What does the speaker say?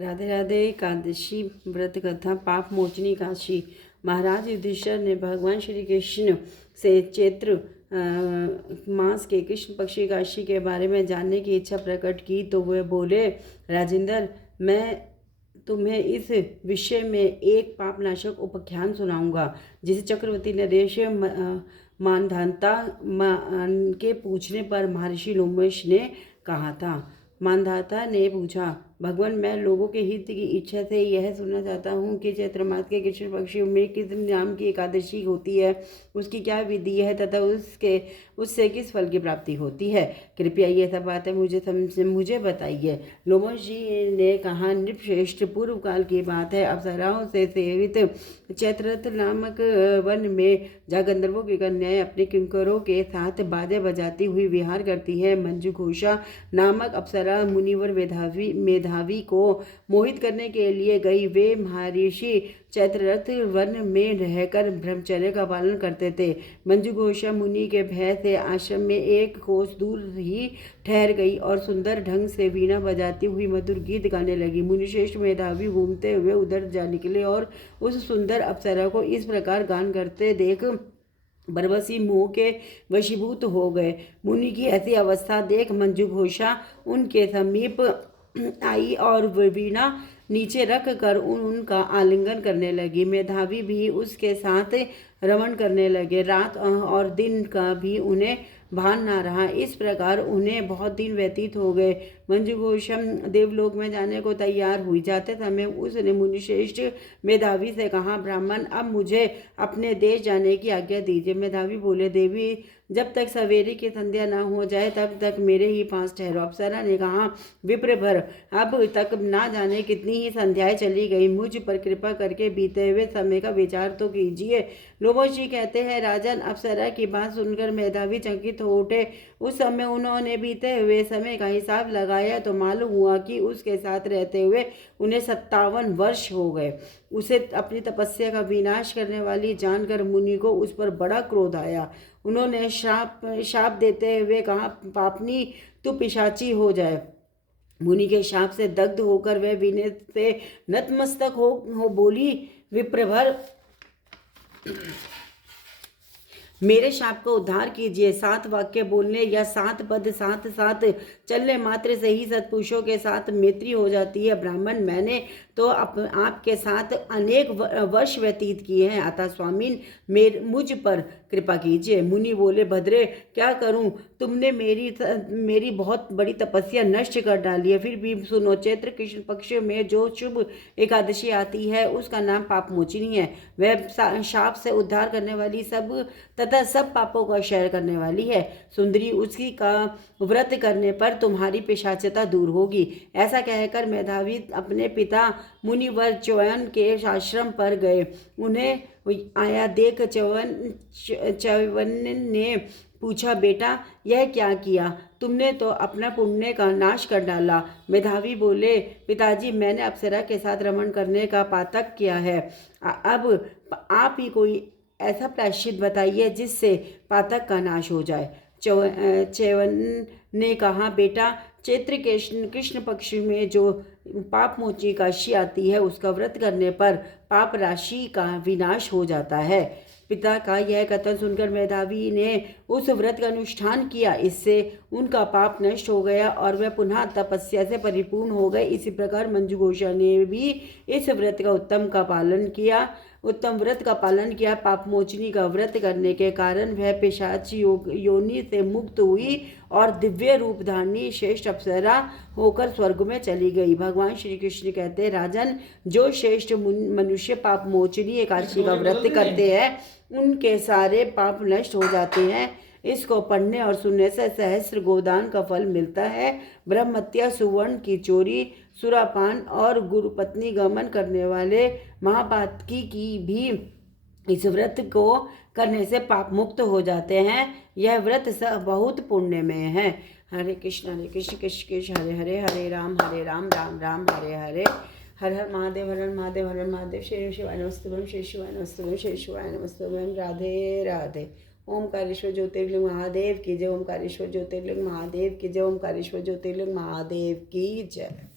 राधे राधे। एकादशी व्रत कथा पाप मोचनी काशी। महाराज युधिष्ठिर ने भगवान श्री कृष्ण से चैत्र मास के कृष्ण पक्षी काशी के बारे में जानने की इच्छा प्रकट की तो वह बोले, राजेंद्र, मैं तुम्हें इस विषय में एक पापनाशक उपाख्यान सुनाऊंगा जिसे चक्रवर्ती नरेश मानधाता के पूछने पर महर्षि लोमश ने कहा था। मानधाता ने पूछा, भगवान, मैं लोगों के हित की इच्छा से यह सुनना चाहता हूँ कि चैत्र मास के कृष्ण पक्षियों में किस नाम की एकादशी होती है, उसकी क्या विधि है तथा उससे किस फल की प्राप्ति होती है। कृपया ये सब बातें मुझे बताइए। लोमश जी ने कहा, नृपश्रेष्ठ, पूर्व काल की बात है। अप्सराओं से सेवित चैत्ररथ नामक वन में जा गंधर्वों की कन्याएं अपने किंकरों के साथ बाजे बजाती हुई विहार करती हैं। मंजुघोषा नामक अप्सरा मुनिवर मेधावी को मोहित करने के लिए गई। वे महर्षि चैत्ररथ वन में रहकर ब्रह्मचर्य का पालन करते थे। मंजुघोषा मुनि के भय से आश्रम में एक कोस दूर ही ठहर गई और सुंदर ढंग से वीणा बजाती हुई मधुर गीत गाने लगी। मुनिश्रेष्ठ मेधावी घूमते हुए उधर जा निकले और उस सुंदर अप्सरा को इस प्रकार गान करते देख बरबसी मोह के वशीभूत हो गए। मुनि की ऐसी अवस्था देख मंजुघोषा उनके समीप आई और वीणा नीचे रख कर उनका आलिंगन करने लगी। मेधावी भी उसके साथ रमण करने लगे। रात और दिन का भी उन्हें भान ना रहा। इस प्रकार उन्हें बहुत दिन व्यतीत हो गए। मंजुघोषा देवलोक में जाने को तैयार हुई। जाते समय उसने मुनिश्रेष्ठ मेधावी से कहा, ब्राह्मण, अब मुझे अपने देश जाने की आज्ञा दीजिए। मेधावी बोले, देवी, जब तक सवेरे की संध्या न हो जाए तब तक मेरे ही पास ठहरो। अप्सरा ने कहा, विप्रभर, अब तक ना जाने कितनी ही संध्याएं चली गई। मुझ पर कृपा करके बीते हुए समय का विचार तो कीजिए। लोमश जी कहते हैं, राजन, अप्सरा की बात सुनकर मेधावी चकित हो उठे। उस समय उन्होंने बीते हुए समय का हिसाब लगाया तो मालूम हुआ कि उसके साथ रहते हुए उन्हें 57 वर्ष हो गए। उसे अपनी तपस्या का विनाश करने वाली जानकर मुनि को उस पर बड़ा क्रोध आया। उन्होंने शाप देते हुए कहा, पापनी, तू पिशाची हो जाए। मुनि के शाप से दग्ध होकर वह विनय से नतमस्तक हो बोली, विप्रभर, मेरे शाप को उद्धार कीजिए। 7 वाक्य बोलने या 7 पद साथ साथ चलने मात्र से ही सत्पुरुषों के साथ मैत्री हो जाती है। ब्राह्मण, मैंने तो आपके साथ अनेक वर्ष व्यतीत किए हैं, अतः स्वामीन मुझ पर कृपा कीजिए। मुनि बोले, भद्रे, क्या करूं? तुमने मेरी बहुत बड़ी तपस्या नष्ट कर डाली है। फिर भी सुनो, चैत्र कृष्ण पक्ष में जो शुभ एकादशी आती है उसका नाम पापमोचिनी है। वह शाप से उद्धार करने वाली तथा सब पापों का क्षय करने वाली है। सुंदरी, उसकी का व्रत करने पर तुम्हारी पिशाचता दूर होगी। ऐसा कहकर मेधावी अपने पिता मुनिवर च्यवन के आश्रम पर गए। उन्हें आया देख च्यवन ने पूछा, बेटा, यह क्या किया? तुमने तो अपना पुण्य का नाश कर डाला। मेधावी बोले, पिताजी, मैंने अप्सरा के साथ रमण करने का पातक किया है। अब आप ही कोई ऐसा प्रायश्चित बताइए जिससे पातक का नाश हो जाए। च्यवन ने कहा, बेटा, चैत्र कृष्ण पक्ष में जो पापमोची काशी आती है उसका व्रत करने पर पाप राशि का विनाश हो जाता है। पिता का यह कथन सुनकर मेधावी ने उस व्रत का अनुष्ठान किया। इससे उनका पाप नष्ट हो गया और वह पुनः तपस्या से परिपूर्ण हो गए। इसी प्रकार मंजुघोषा ने भी इस व्रत का उत्तम व्रत का पालन किया। पापमोचनी का व्रत करने के कारण वह पिशाच योनि से मुक्त हुई और दिव्य रूप धारणी श्रेष्ठ अप्सरा होकर स्वर्ग में चली गई। भगवान श्री कृष्ण कहते हैं, राजन, जो श्रेष्ठ मनुष्य पापमोचनी एकादशी का व्रत करते हैं उनके सारे पाप नष्ट हो जाते हैं। इसको पढ़ने और सुनने से सहस्त्र गोदान का फल मिलता है। ब्रह्मत्या, सुवर्ण की चोरी, सुरापान और गुरुपत्नी गमन करने वाले महापातकी की भी इस व्रत को करने से पाप मुक्त हो जाते हैं। यह व्रत बहुत पुण्य में है। हरे कृष्ण कृष्ण कृष्ण हरे हरे, हरे राम राम राम हरे हरे। हर हर महादेव, हर हर महादेव, हर हर महादेव। श्री शिवाय नमस्तुभ्यं, श्री शिवाय नमस्तुभ्यं, श्री शिवाय नमस्तुभ्यं। राधे राधे। ओमकारेश्वर ज्योतिर्लिंग महादेव की जय। ओमकारेश्वर ज्योतिर्लिंग महादेव की जय। ओमकारेश्वर ज्योतिर्लिंग महादेव की जय।